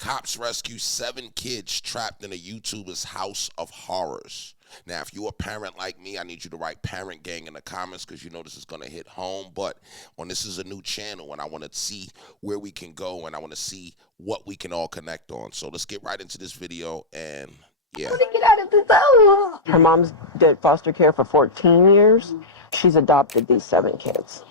Cops rescue 7 kids trapped in a YouTuber's house of horrors. Now, if you're a parent like me, I need you to write parent gang in the comments because you know this is going to hit home. But this is a new channel and I want to see where we can go and I want to see what we can all connect on. So let's get right into this video and yeah. I want to get out of this house. Her mom's did foster care for 14 years. She's adopted these 7 kids.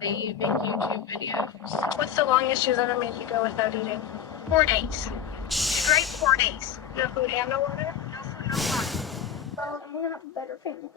They make YouTube videos. What's the longest she's ever made you go without eating? 4 days. Straight 4 days. No food and no water? No food, no water. Oh, I'm gonna have a better family.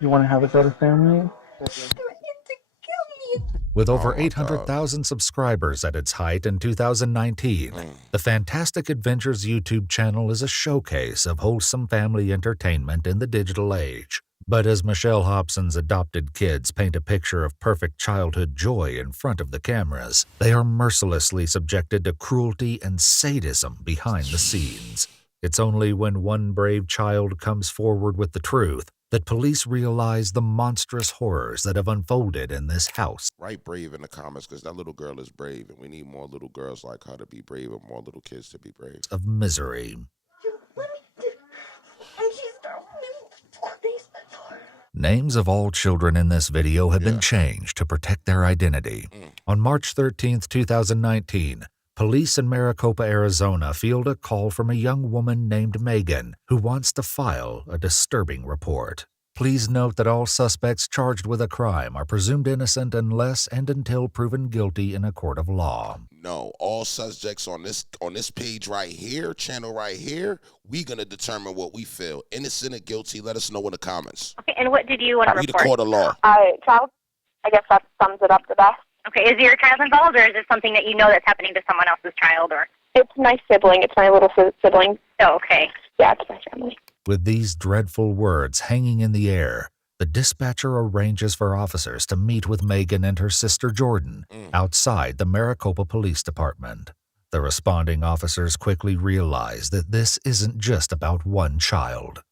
You want to have a better family? They're going to kill me. With over 800,000 subscribers at its height in 2019, the Fantastic Adventures YouTube channel is a showcase of wholesome family entertainment in the digital age. But as Michelle Hobson's adopted kids paint a picture of perfect childhood joy in front of the cameras, they are mercilessly subjected to cruelty and sadism behind the scenes. It's only when one brave child comes forward with the truth that police realize the monstrous horrors that have unfolded in this house. Write brave in the comments because that little girl is brave and we need more little girls like her to be brave and more little kids to be brave. Of misery. Names of all children in this video have been changed to protect their identity. On March 13, 2019, police in Maricopa, Arizona field a call from a young woman named Megan who wants to file a disturbing report. Please note that all suspects charged with a crime are presumed innocent unless and until proven guilty in a court of law. No, all subjects on this page right here, channel right here, we're going to determine what we feel. Innocent or guilty, let us know in the comments. Okay, and what did you want to Read report? the court of law. Child, I guess that sums it up the best. Okay, is your child involved, or is it something that you know that's happening to someone else's child? Or It's my sibling. It's my little sibling. oh, okay. Yeah, it's my family. With these dreadful words hanging in the air, the dispatcher arranges for officers to meet with Megan and her sister Jordan outside the Maricopa Police Department. The responding officers quickly realize that this isn't just about one child.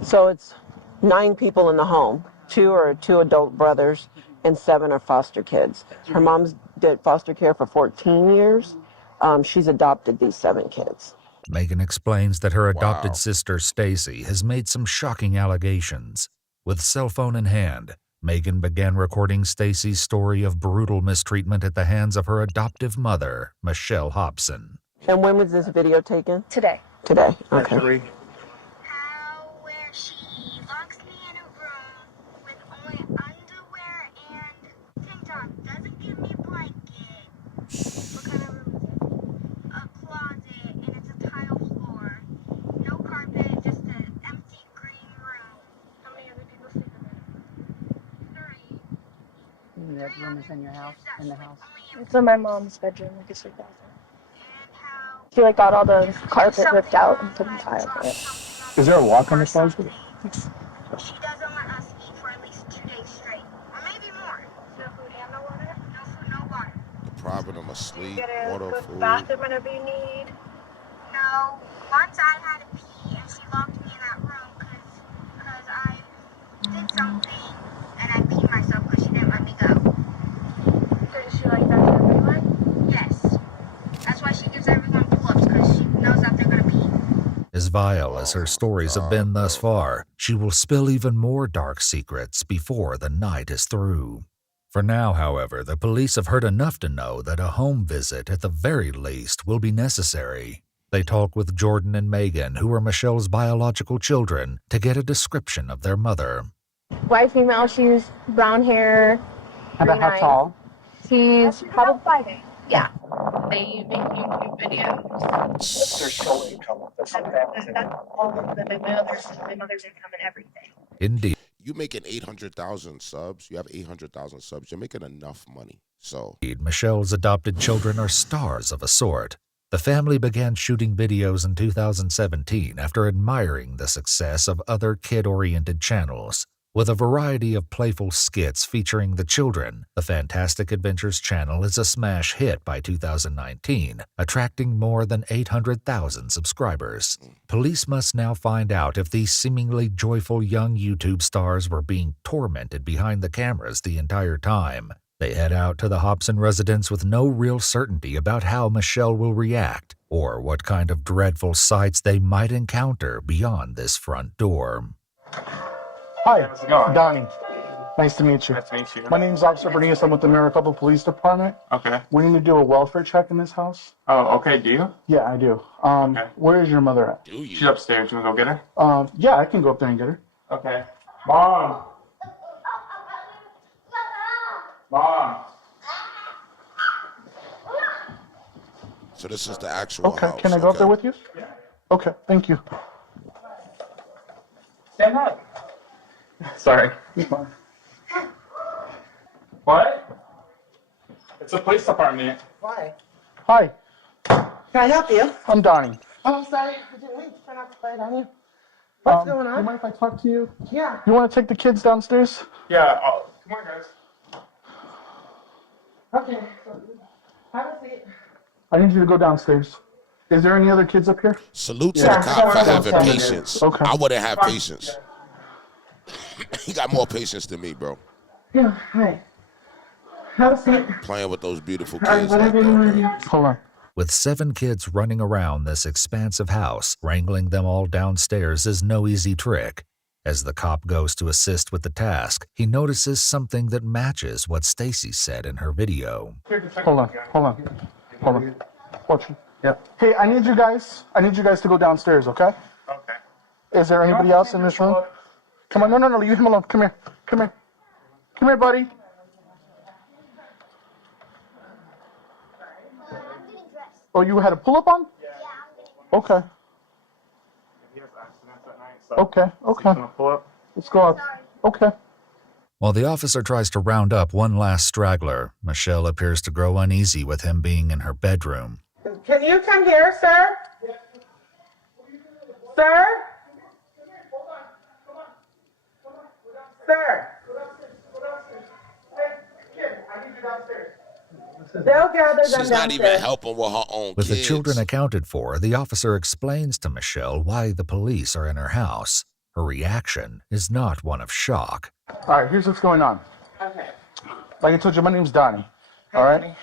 So it's 9 people in the home. 2 are 2 adult brothers and 7 are foster kids. Her mom's did foster care for 14 years. She's adopted these 7 kids. Megan explains that her adopted sister Stacy has made some shocking allegations. With cell phone in hand, Megan began recording Stacy's story of brutal mistreatment at the hands of her adoptive mother, Michelle Hobson. And when was this video taken? Today. Today. Okay. Where she locks me in a room with only underwear and tank top. Doesn't give me a blanket. What kind of room is it? A closet, and it's a tile floor. No carpet, just an empty green room. How many other people sleep in there? 3. That room is in your house, in the house. It's in my mom's bedroom, like a sleep bathroom. She got all the carpet ripped out and put in tile for it. Is there a lock on the closet? She doesn't let us eat for at least 2 days straight, or maybe more. No food and no water? No food, no water. Depriving them of sleep, Get a water, good food. bathroom whenever you need. No. Once I had to pee and she locked me in that room because I did something and I peed myself because she didn't let me go. Does she like that to everyone? Yes. That's why she gives everyone pull-ups because she knows that they're going to pee. As vile as her stories have been thus far, she will spill even more dark secrets before the night is through. For now, however, the police have heard enough to know that a home visit, at the very least, will be necessary. They talk with Jordan and Megan, who are Michelle's biological children, to get a description of their mother. White female, she's brown hair. How about how tall? She's probably 5'8". Yeah. They make YouTube videos. Their sole income. That's all of them. My mother's income and everything. Indeed. You making 800,000 subs, you have 800,000 subs, you're making enough money. So Michelle's adopted children are stars of a sort. The family began shooting videos in 2017 after admiring the success of other kid-oriented channels. With a variety of playful skits featuring the children, the Fantastic Adventures channel is a smash hit by 2019, attracting more than 800,000 subscribers. Police must now find out if these seemingly joyful young YouTube stars were being tormented behind the cameras the entire time. They head out to the Hobson residence with no real certainty about how Michelle will react or what kind of dreadful sights they might encounter beyond this front door. Hi, how's it going? Donnie. Nice to meet you. Nice to meet you. My name's Officer Bernice. I'm with the Maricopa Police Department. Okay. We need to do a welfare check in this house. Oh, okay. Do you? Yeah, I do. Okay. Where is your mother at? She's upstairs. You want to go get her? Yeah, I can go up there and get her. Okay. Mom. Mom. So this is the actual Okay, house. can I go up there with you? Yeah. Okay, thank you. Stand up. Sorry. What? It's a police department. Why? Hi, Can I help you? I'm Donnie. Oh, I'm sorry. I didn't mean to turn off the light on you. What's going You on? mind if I talk to you? Yeah. You want to take the kids downstairs? Yeah. Oh, come on, guys. Okay. Have a seat. I need you to go downstairs. Is there any other kids up here? Salute to Yeah, the cop for sure. having Okay. patience. Okay. I wouldn't have patience. He got more patience than me, bro. Yeah, hi. Have a seat. Playing with those beautiful All right, kids like that, whatever you want to bro. do. Hold on. With 7 kids running around this expansive house, wrangling them all downstairs is no easy trick. As the cop goes to assist with the task, he notices something that matches what Stacy said in her video. Hold on. Watch it. Yeah. Hey, I need you guys to go downstairs, okay? Okay. Is there anybody else in this room? Come on, no, leave him alone. Come here, buddy. I'm getting dressed. Oh, you had a pull-up on? Yeah, I'm getting Okay, He has accidents at night, so. okay. He's gonna pull up. Let's go out. Okay. While the officer tries to round up one last straggler, Michelle appears to grow uneasy with him being in her bedroom. Can you come here, sir? Sir? Sir? They'll gather them She's not even downstairs. helping with her own With kids. the children accounted for, the officer explains to Michelle why the police are in her house. Her reaction is not one of shock. All right, here's what's going on. Okay. Like I told you, my name's Donnie. All right?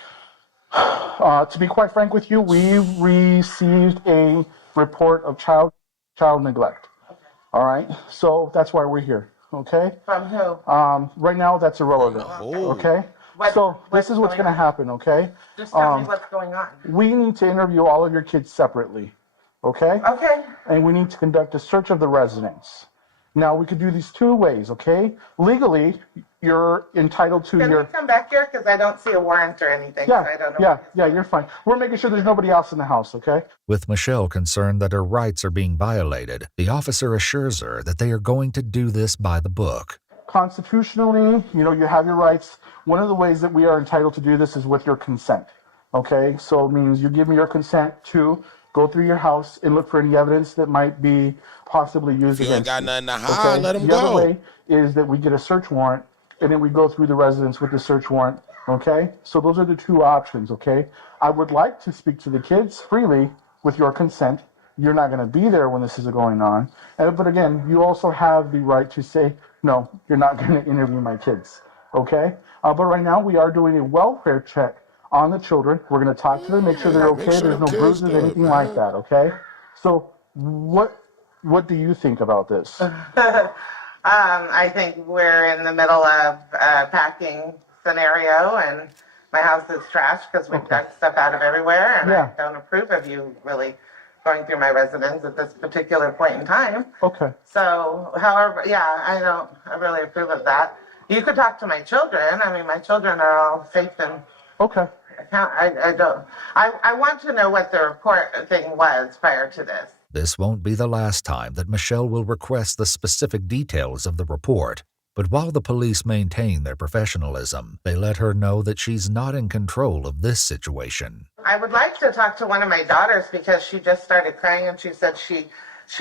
To be quite frank with you, we received a report of child neglect. All right? So that's why we're here. Okay? From who? Right now, that's irrelevant. Oh. Okay? So this is what's going to happen, okay? Just tell me what's going on. We need to interview all of your kids separately. Okay? Okay. And we need to conduct a search of the residence. Now, we could do these 2 ways, okay? Legally, you're entitled to Can your... we come back here? Because I don't see a warrant or anything, so I don't know. Yeah, you're fine. We're making sure there's nobody else in the house, okay? With Michelle concerned that her rights are being violated, the officer assures her that they are going to do this by the book. Constitutionally, you have your rights. One of the ways that we are entitled to do this is with your consent, okay? So it means you give me your consent to go through your house and look for any evidence that might be possibly used If you ain't against got you. nothing to hide, Okay? let him The other go. way is that we get a search warrant, and then we go through the residence with the search warrant, okay? So those are the 2 options, okay? I would like to speak to the kids freely with your consent. You're not going to be there when this is going on. But again, you also have the right to say, no, you're not going to interview my kids, okay? But right now, we are doing a welfare check on the children. We're going to talk to them, make sure they're Make okay. sure There's no the kids bruises, good, anything man. like that, okay? So what do you think about this? I think we're in the middle of a packing scenario, and my house is trashed because we've dug stuff out of everywhere, and Yeah. I don't approve of you really going through my residence at this particular point in time. Okay. So, however, yeah, I really approve of that. You could talk to my children. I mean, my children are all safe and Okay. I want to know what the report thing was prior to this. This won't be the last time that Michelle will request the specific details of the report. But while the police maintain their professionalism, they let her know that she's not in control of this situation. I would like to talk to one of my daughters because she just started crying and she said she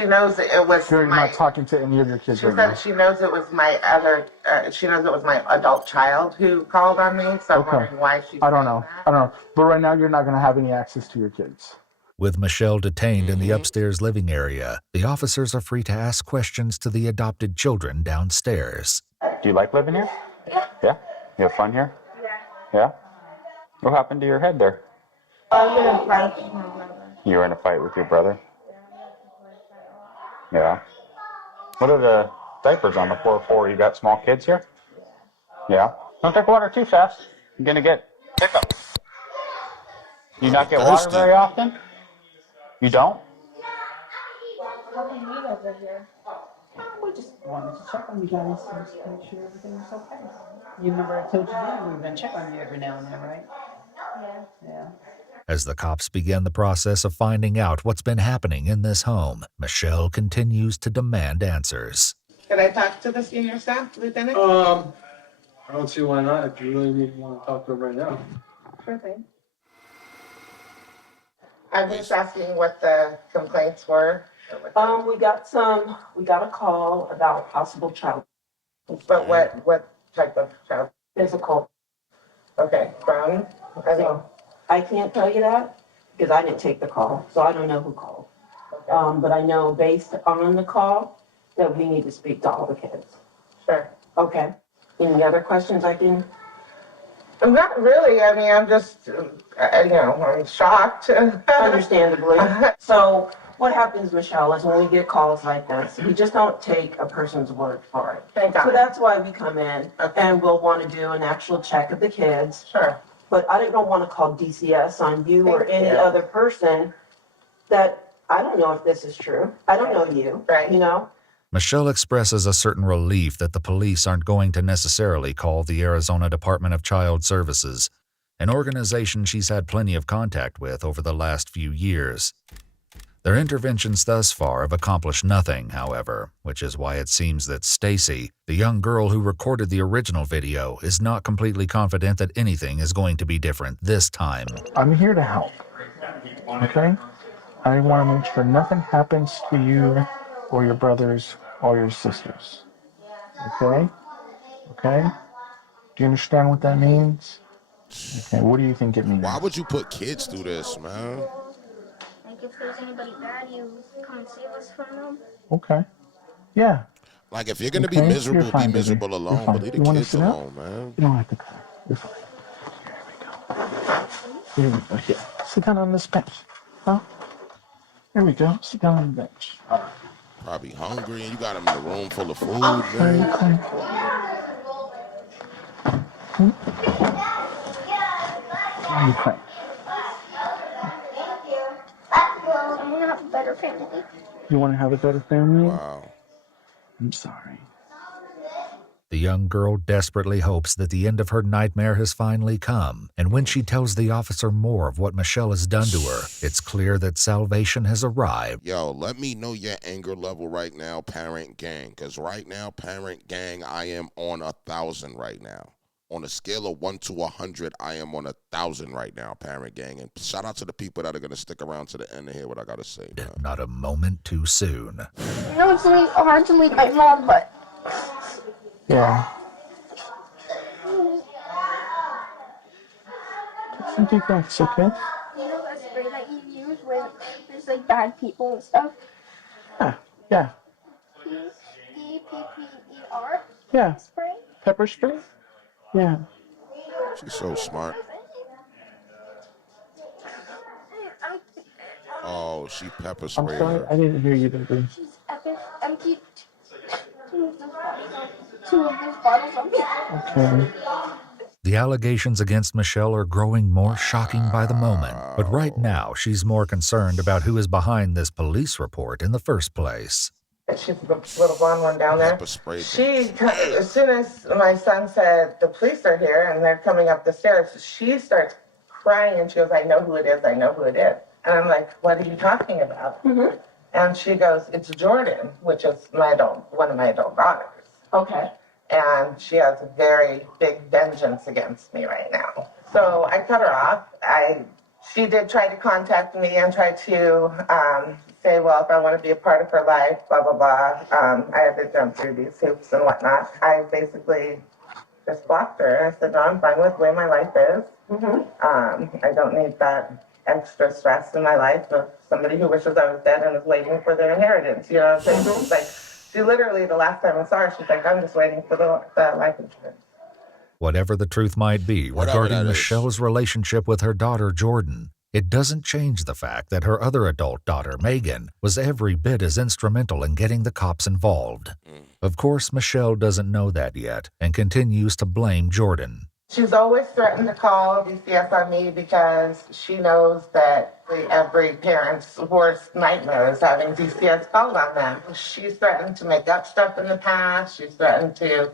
knows it was You're my. not talking to any of your kids She right now. said she knows it was my other. She knows it was my adult child who called on me. So I'm Okay. wondering why she's. I don't saying know. that. But right now, you're not going to have any access to your kids. With Michelle detained in the upstairs living area, the officers are free to ask questions to the adopted children downstairs. Do you like living here? Yeah. You have fun here? Yeah? What happened to your head there? I was in a fight with my brother. You were in a fight with your brother? Yeah. What are the diapers on the floor for? You got small kids here? Yeah. Don't drink water too fast. You're gonna get hiccups. Do you not get water very often? You don't? How come you over here? We just wanted to check on you guys and just make sure everything was okay. You remember I told you that we were going to check on you every now and then, right? Yeah. Yeah. As the cops begin the process of finding out what's been happening in this home, Michelle continues to demand answers. Can I talk to the senior staff, Lieutenant? I don't see why not, if you really want to talk to him right now. Sure thing. I'm just asking what the complaints were. We got a call about possible child But what type of child? physical. Okay, from? So I can't tell you that because I didn't take the call, so I don't know who called. Okay. But I know based on the call that we need to speak to all the kids. Sure. Okay. Any other questions I can? Not really, I mean, I'm just, I'm shocked. Understandably. So what happens, Michelle, is when we get calls like this, we just don't take a person's word for it. Thank God. So that's why we come in Okay. and we'll want to do an actual check of the kids. Sure. But I don't want to call DCS on you or Thank any you. other person that I don't know if this is true. I don't know you, Right. you know? Michelle expresses a certain relief that the police aren't going to necessarily call the Arizona Department of Child Services, an organization she's had plenty of contact with over the last few years. Their interventions thus far have accomplished nothing, however, which is why it seems that Stacy, the young girl who recorded the original video, is not completely confident that anything is going to be different this time. I'm here to help. Okay? I want to make sure nothing happens to you or your brothers or your sisters. Okay? Okay? Do you understand what that means? Okay, what do you think it means? Why would you put kids through this, man? Like if there's anybody bad, you come and save us from them. Okay. Yeah. Like, if you're going to be Okay, miserable, you're fine, be baby. miserable You're alone, fine. but leave the You wanna kids sit up? alone, man. You don't have to cry. You're fine. Here we go. Here. Sit down on this bench. Huh? There we go. Sit down on the bench. All right. Probably hungry, and you got them in a room full of food, man. Okay. Why are you crying? I'm gonna have a better family. You want to have a better family? Wow. I'm sorry. The young girl desperately hopes that the end of her nightmare has finally come, and when she tells the officer more of what Michelle has done to her, it's clear that salvation has arrived. Yo, let me know your anger level right now, parent gang, because right now, parent gang, I am on 1,000 right now. On a scale of 1 to 100, I am on 1,000 right now, parent gang. And shout out to the people that are going to stick around to the end to hear what I got to say, man. Not a moment too soon. I know it's really hard to leave my mom, but Yeah. Put some deep breaths, okay? you know that spray that you use when there's like bad people and stuff? Yeah. Yeah. Pepper Yeah. spray? Pepper spray? Yeah. She's so smart. Oh, she pepper I'm sprayed sorry, her. I didn't hear you, baby. She's emptied two of those bottles on me. Okay. The allegations against Michelle are growing more shocking by the moment, but right now she's more concerned about who is behind this police report in the first place. She's the little blonde one down there. Pepper sprayed She, as soon as my son said, the police are here and they're coming up the stairs, she starts crying and she goes, I know who it is, I know who it is. And I'm like, what are you talking about? Mm-hmm. And she goes, it's Jordan, which is one of my adult daughters. Okay. And she has a very big vengeance against me right now. So I cut her off. She did try to contact me and try to say, well, if I want to be a part of her life, blah, blah, blah. I had to jump through these hoops and whatnot. I basically just blocked her. I said, no, I'm fine with the way my life is. Mm-hmm. I don't need that extra stress in my life of somebody who wishes I was dead and is waiting for their inheritance. You know what I'm saying? Mm-hmm. It's like, she literally, the last time I saw her, she's like, I'm just waiting for the life insurance. Whatever the truth might be regarding Michelle's relationship with her daughter Jordan, it doesn't change the fact that her other adult daughter, Megan, was every bit as instrumental in getting the cops involved. Of course, Michelle doesn't know that yet and continues to blame Jordan. She's always threatened to call DCS on me because she knows that every parent's worst nightmare is having DCS called on them. She's threatened to make up stuff in the past. She's threatened to,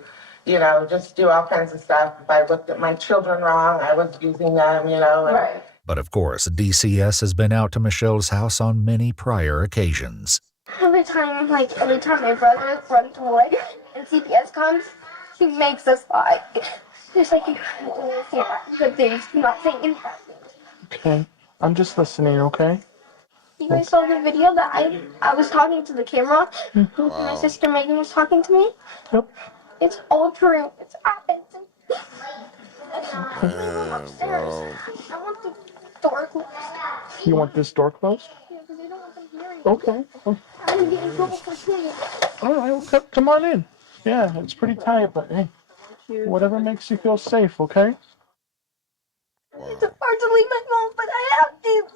just do all kinds of stuff. If I looked at my children wrong, I was using them, Right. But of course, DCS has been out to Michelle's house on many prior occasions. Every time my brother runs away and CPS comes, he makes us lie. It's like you say good things, not saying bad things. Okay, I'm just listening, okay? You guys saw the video that I was talking to the camera? My sister Megan was talking to me? Yep. It's all true. It's happened. Bro. I want the door closed. You want this door closed? Yeah, because I don't want them hearing. Okay. I'm gonna get in trouble for saying it. All right, well, come on in. Yeah, it's pretty tight, but hey, whatever makes you feel safe, okay? It's hard to leave my mom, but I have to.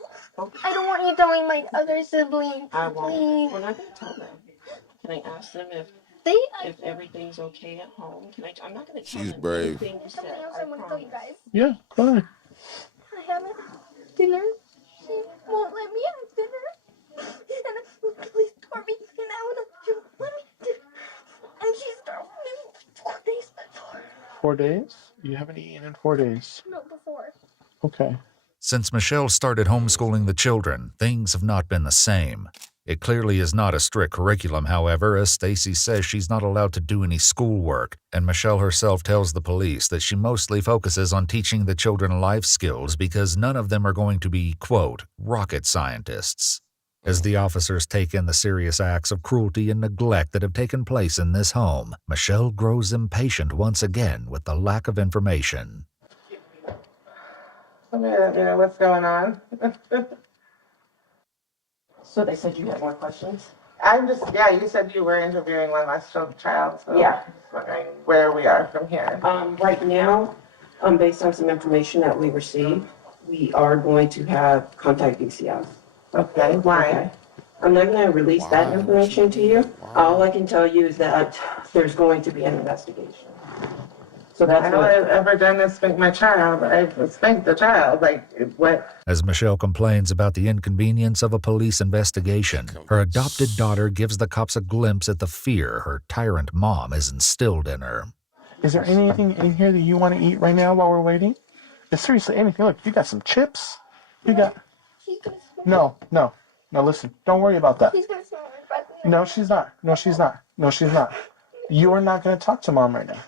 Okay. I don't want you telling my other siblings. I won't. Please. We're not going to tell them. Can I ask them if everything's okay at home? I'm not going to tell She's them brave. anything you Something said. else I want to tell you guys. Yeah, go ahead. I haven't dinner. She won't let me have dinner. And please tore me. And I want to let me do. And she starved me 4 days before. 4 days? You haven't eaten in 4 days. No, before. Okay. Since Michelle started homeschooling the children, things have not been the same. It clearly is not a strict curriculum, however, as Stacy says she's not allowed to do any schoolwork, and Michelle herself tells the police that she mostly focuses on teaching the children life skills because none of them are going to be, quote, rocket scientists. As the officers take in the serious acts of cruelty and neglect that have taken place in this home, Michelle grows impatient once again with the lack of information. What's going on? So they said you had more questions? You said you were interviewing one last child, so Yeah. I'm just wondering where we are from here. Right now, based on some information that we received, we are going to have contact DCS. Okay, why? Okay. I'm not going to release that information to you. All I can tell you is that there's going to be an investigation. So that's I know I've ever done this spank my child. I've spanked the child. What? As Michelle complains about the inconvenience of a police investigation, her adopted daughter gives the cops a glimpse at the fear her tyrant mom has instilled in her. Is there anything in here that you want to eat right now while we're waiting? Seriously, anything. Look, you got some chips. You got... No, listen. Don't worry about that. She's gonna smell my breath. No, she's not. No, she's not. You are not going to talk to mom right now.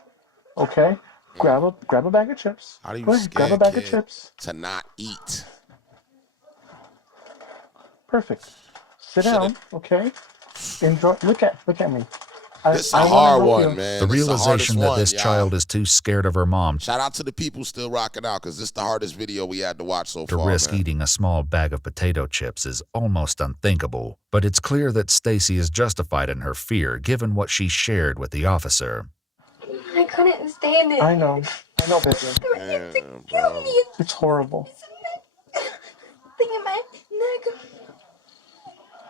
Okay? Grab a bag of chips. How do you Go ahead, grab a bag of chips. to not eat? Perfect. Sit down, okay? Enjoy. Look at me. This is a hard one, man. The This realization that this y'all. child is too scared of her mom Shout out to the people still rocking out, because this is the hardest video we had to watch so to far, risk man. eating a small bag of potato chips is almost unthinkable, but it's clear that Stacy is justified in her fear given what she shared with the officer. I couldn't stand it. I know, baby. Damn, Kill me. It's horrible. Thing in my neck.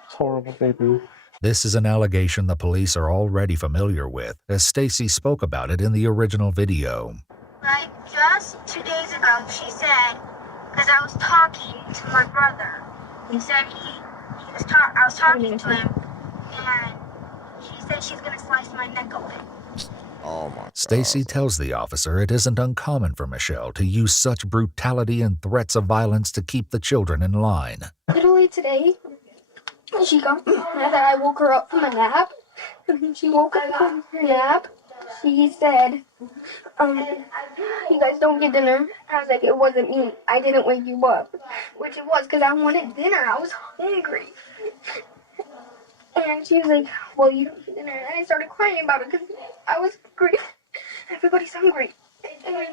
It's horrible, baby. This is an allegation the police are already familiar with, as Stacy spoke about it in the original video. Right, just 2 days ago, she said, because I was talking to my brother. He said I was talking to him, and she said she's gonna slice my neck open. Oh my God. Stacy tells the officer it isn't uncommon for Michelle to use such brutality and threats of violence to keep the children in line. Literally today, she got mad that I woke her up from a nap. And when she woke up from her nap, she said, you guys don't get dinner. I was like, it wasn't me. I didn't wake you up. Which it was, because I wanted dinner. I was hungry. And she was like, well, you don't get dinner. And I started crying about it because I was hungry. Everybody's hungry. And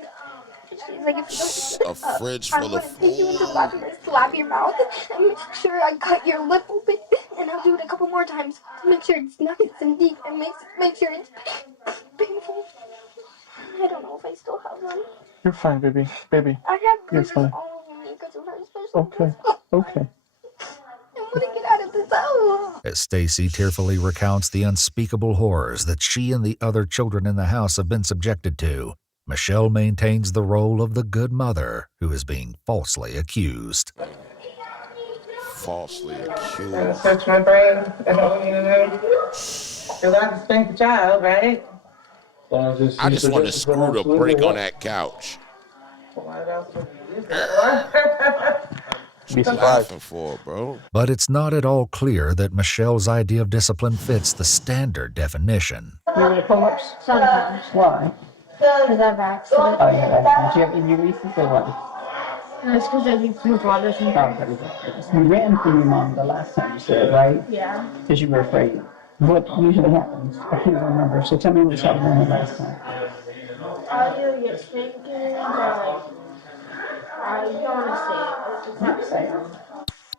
she's like, if you don't, A fridge I'm full going of to take you into the food. bathroom and slap your mouth and make sure I cut your lip open. And I'll do it a couple more times to make sure it's nice and deep and make sure it's painful. I don't know if I still have one. You're fine, baby. Baby. I have You're bruises fine. all over me because of her, especially Okay. Okay. I want to get out of this house. As Stacy tearfully recounts the unspeakable horrors that she and the other children in the house have been subjected to, Michelle maintains the role of the good mother who is being falsely accused. Falsely I'm accused. gonna search my brain. You're allowed to spank the child, right? I just want to screw the brick on that couch. What else would you use it for? Be laughing for, bro. But it's not at all clear that Michelle's idea of discipline fits the standard definition. You want to pull-ups? Sometimes. Why? Because I've accidents. Oh, you have accidents. Do you have injuries or what? It's because I do food waters and You ran from your mom the last time you said, right? Yeah. Because you were afraid. What usually happens? I can't remember. So tell me what happened the last time. I either get spanked or I don't want to say it.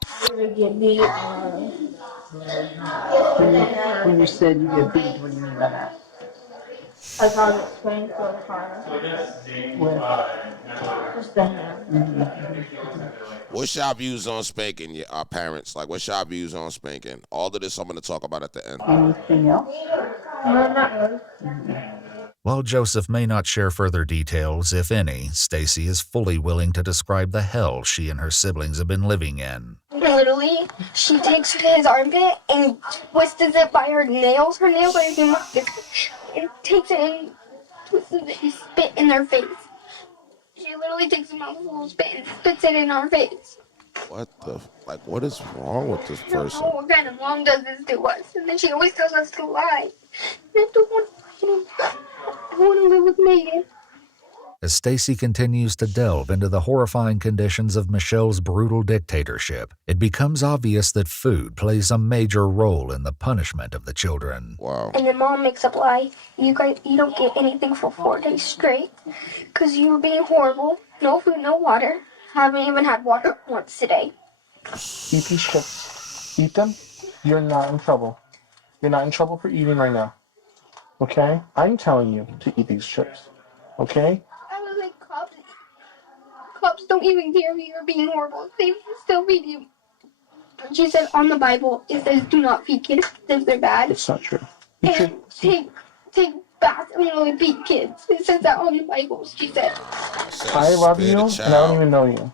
I either get beat or... When you said you get beat, what do you mean by that? I got it spanked or harder. Just the hand. What's your views on spanking our parents? Like, what's your views on spanking? All of this I'm going to talk about at the end. Anything else? No, not really. While Joseph may not share further details, if any, Stacy is fully willing to describe the hell she and her siblings have been living in. Literally, she takes his armpit and twists it by her nails. Her nails are even like this. And takes it and twists it and spit in their face. She literally takes a mouthful of spit and spits it in our face. What the, like, what is wrong with this I don't person? know what kind of mom does this to us. And then she always tells us to lie. I don't want to live with Megan. As Stacy continues to delve into the horrifying conditions of Michelle's brutal dictatorship, it becomes obvious that food plays a major role in the punishment of the children. Wow. And then mom makes up lie. You don't get anything for 4 days straight because you were being horrible. No food, no water. Haven't even had water once today. Eat these chips. Eat them. You're not in trouble. You're not in trouble for eating right now. Okay? I'm telling you to eat these chips. Okay? I was like, cops don't even care if you're being horrible. They still feed you. She said on the Bible, it says do not feed kids if they're bad. It's not true. And take baths and really beat kids. It says that on the Bible, she said. I love you, and I don't even know you.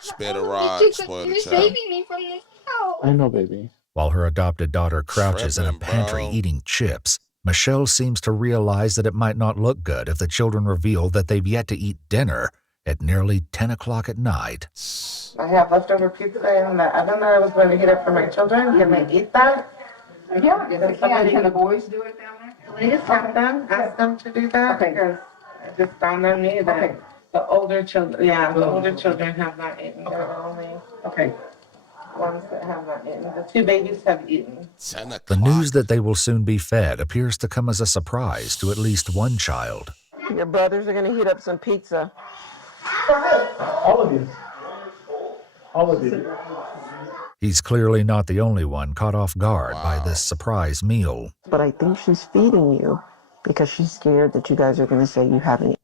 Spare the rod, spoil the You're child. saving me from this house. I know, baby. While her adopted daughter crouches in a Tripping, pantry bro. eating chips, Michelle seems to realize that it might not look good if the children reveal that they've yet to eat dinner at nearly 10 o'clock at night. I have leftover pizza in the oven that I was going to heat up for my children. Can they eat that? Yeah, can the boys do it down there? Please have them, ask them to do that, Okay. because it just dawned on me that Okay. the older children have not eaten. They're the only Okay. ones that have not eaten. The 2 babies have eaten. 10 o'clock. The news that they will soon be fed appears to come as a surprise to at least one child. Your brothers are going to heat up some pizza. All of you. All of you. He's clearly not the only one caught off guard by this surprise meal. But I think she's feeding you because she's scared that you guys are going to say you haven't eaten.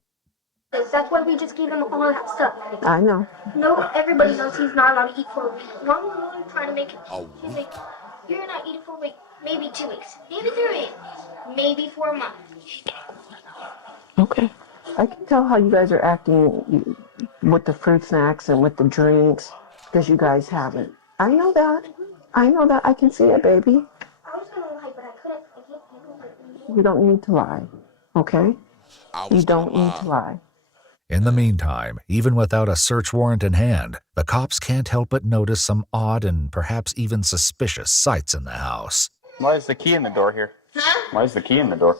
That's why we just gave him all of that stuff. I know. No, everybody knows he's not allowed to eat for a week. Mom was really trying to make it. A He's like, you're not eating for a week, maybe 2 weeks, maybe 3 weeks, maybe for a month. Okay. I can tell how you guys are acting with the fruit snacks and with the drinks because you guys haven't. I know that. I know that. I can see it, baby. I was gonna lie, but I couldn't. I can't handle it. You don't need to lie. Okay? You don't need to lie. In the meantime, even without a search warrant in hand, the cops can't help but notice some odd and perhaps even suspicious sights in the house. Why is the key in the door here? Why is the key in the door?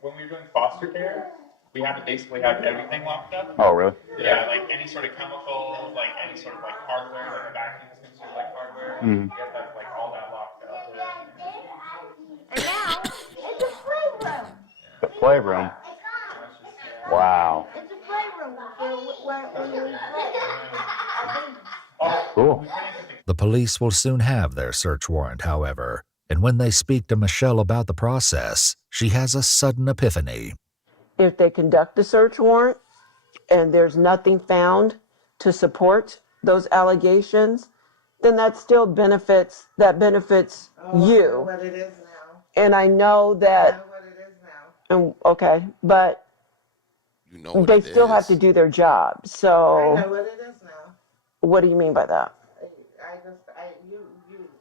When we were doing foster care, we had to basically have everything locked up. Oh, really? Yeah, like any sort of chemicals, like any sort of like hardware, like a vacuum is considered like hardware. Mm. We have to have like all that locked up. And now, it's a playroom. The playroom. Wow. It's a playroom where we play. Cool. The police will soon have their search warrant, however, and when they speak to Michelle about the process, she has a sudden epiphany. if they conduct a search warrant and there's nothing found to support those allegations, then that still benefits you. I know what it is now. And I know I that, know what it is now. okay, but You know what they it still have is. to do their job. I So know what it is now. what do you mean by that?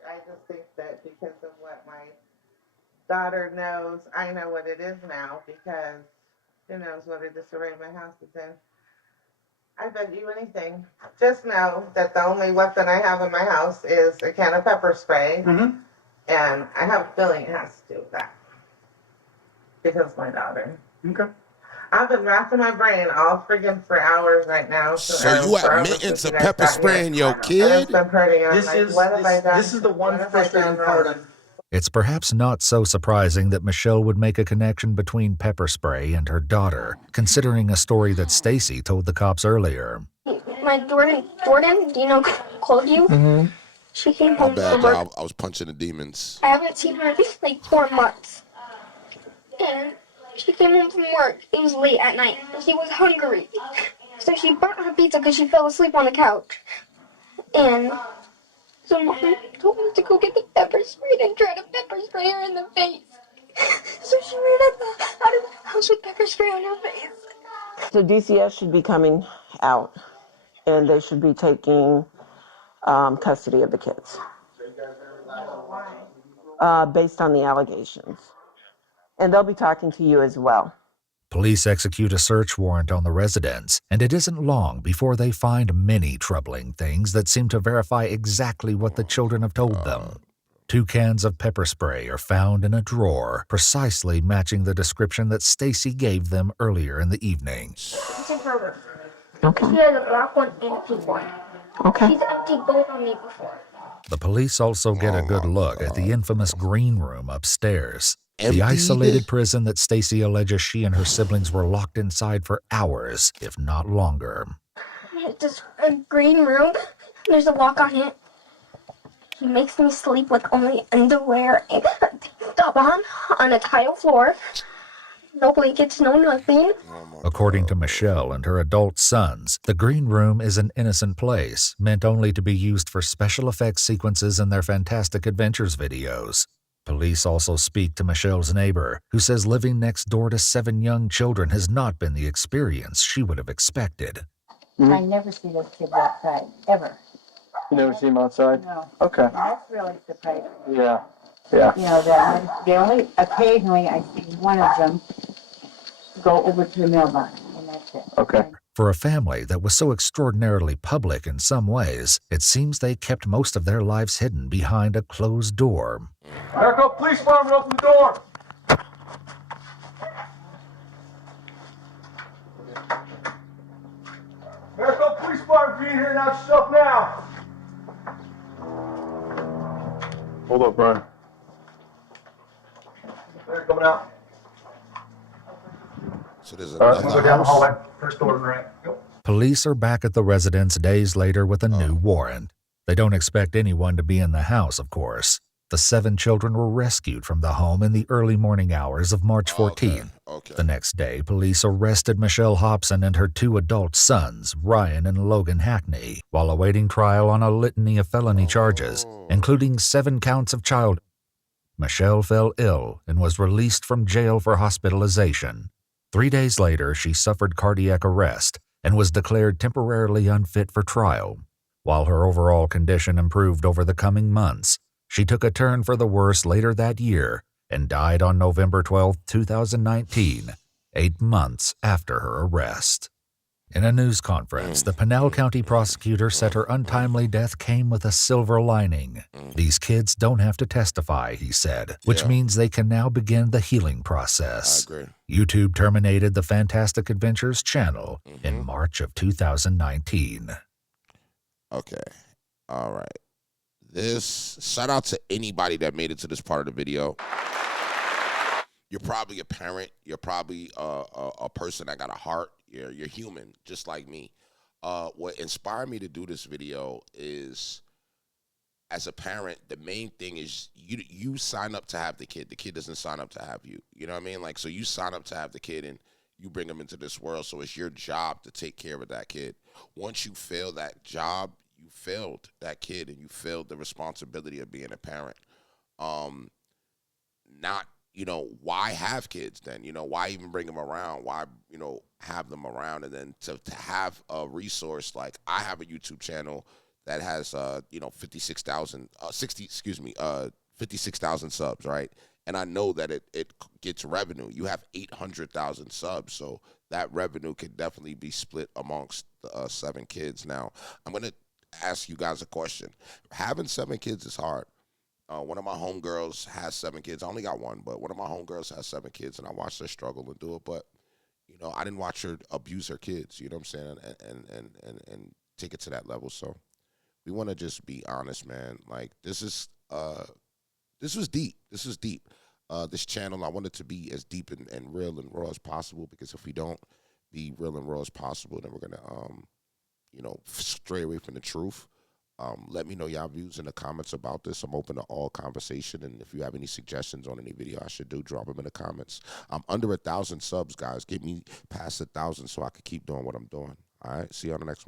I just think that because of what my daughter knows, I know what it is now because who knows what a disarray my house is in. I bet you anything. Just know that the only weapon I have in my house is a can of pepper spray, Mm-hmm. and I have a feeling it has to do with that because of my daughter. Okay. I've been racking my brain all friggin' for hours right now. So you forever admitting since to you guys pepper got here. spraying your And it's kid? been hurting. And I'm This like, is what have I done? this is the one What have I frustrating done part wrong? of. It's perhaps not so surprising that Michelle would make a connection between pepper spray and her daughter, considering a story that Stacy told the cops earlier. My Jordan, do you know Claudia? Mm-hmm. She came My home bad, from work. y'all. I was punching the demons. I haven't seen her in like 4 months. And she came home from work. It was late at night. And she was hungry. So she burnt her pizza because she fell asleep on the couch. And so Mom told me to go get the pepper spray and try to pepper spray her in the face. So she ran out of the house with pepper spray on her face. So DCS should be coming out and they should be taking custody of the kids based on the allegations. And they'll be talking to you as well. Police execute a search warrant on the residence, and it isn't long before they find many troubling things that seem to verify exactly what the children have told them. 2 cans of pepper spray are found in a drawer, precisely matching the description that Stacy gave them earlier in the evening. It's in her room. Okay. She has a black one and a pink one. Okay. She's emptied both on me before. The police also get a good look at the infamous green room upstairs. The Emptied? isolated prison that Stacy alleges she and her siblings were locked inside for hours, if not longer. It's just a green room. There's a lock on it. He makes me sleep with only underwear and a top on a tile floor. No blankets, no nothing. According to Michelle and her adult sons, the green room is an innocent place, meant only to be used for special effects sequences in their Fantastic Adventures videos. Police also speak to Michelle's neighbor, who says living next door to 7 young children has not been the experience she would have expected. I never see those kids outside, ever. You never see him outside? No. Okay. That's really surprising. Yeah. Yeah. You know, they only, occasionally I see one of them go over to the mailbox, and that's it. Okay. For a family that was so extraordinarily public in some ways, it seems they kept most of their lives hidden behind a closed door. Maricopa Police Department, open the door! Maricopa Police Department, be in here and out yourself now! Hold up, Brian. They're coming out. So there's All right, another we'll go down the house. hallway. First door, right? Go. Police are back at the residence days later with a new warrant. They don't expect anyone to be in the house, of course. The 7 children were rescued from the home in the early morning hours of March 14th. Okay. The next day, police arrested Michelle Hobson and her 2 adult sons, Ryan and Logan Hackney, while awaiting trial on a litany of felony charges, including 7 counts of child. Michelle fell ill and was released from jail for hospitalization. 3 days later, she suffered cardiac arrest and was declared temporarily unfit for trial. While her overall condition improved over the coming months, she took a turn for the worse later that year and died on November 12, 2019, 8 months after her arrest. In a news conference, the Pinell County prosecutor said her untimely death came with a silver lining. These kids don't have to testify, he said, which means they can now begin the healing process. I agree. YouTube terminated the Fantastic Adventures channel in March of 2019. Okay. All right. Shout out to anybody that made it to this part of the video. You're probably a parent. You're probably a person that got a heart. You're human, just like me. What inspired me to do this video is, as a parent, the main thing is you sign up to have the kid. The kid doesn't sign up to have you. You know what I mean? Like, so you sign up to have the kid, and you bring them into this world. So it's your job to take care of that kid. Once you fail that job, you failed that kid, and you failed the responsibility of being a parent. Not, why have kids then? Why even bring them around? Why, have them around? And then to have a resource like I have a YouTube channel that has, 56,000, 56,000 subs, right? And I know that it gets revenue. You have 800,000 subs, so that revenue could definitely be split amongst the 7 kids. Now, I'm going to ask you guys a question. Having 7 kids is hard. One of my homegirls has 7 kids. I only got one, but one of my homegirls has 7 kids, and I watched her struggle and do it. But I didn't watch her abuse her kids. You know what I'm saying? And take it to that level. So we want to just be honest, man. Like this was deep. This is deep. This channel, I want it to be as deep and real and raw as possible, because if we don't be real and raw as possible, then we're gonna stray away from the truth. Let me know y'all views in the comments about this. I'm open to all conversation, and if you have any suggestions on any video I should do, drop them in the comments. I'm under 1,000 subs, guys. Get me past 1,000 so I can keep doing what I'm doing. All right, see you on the next one.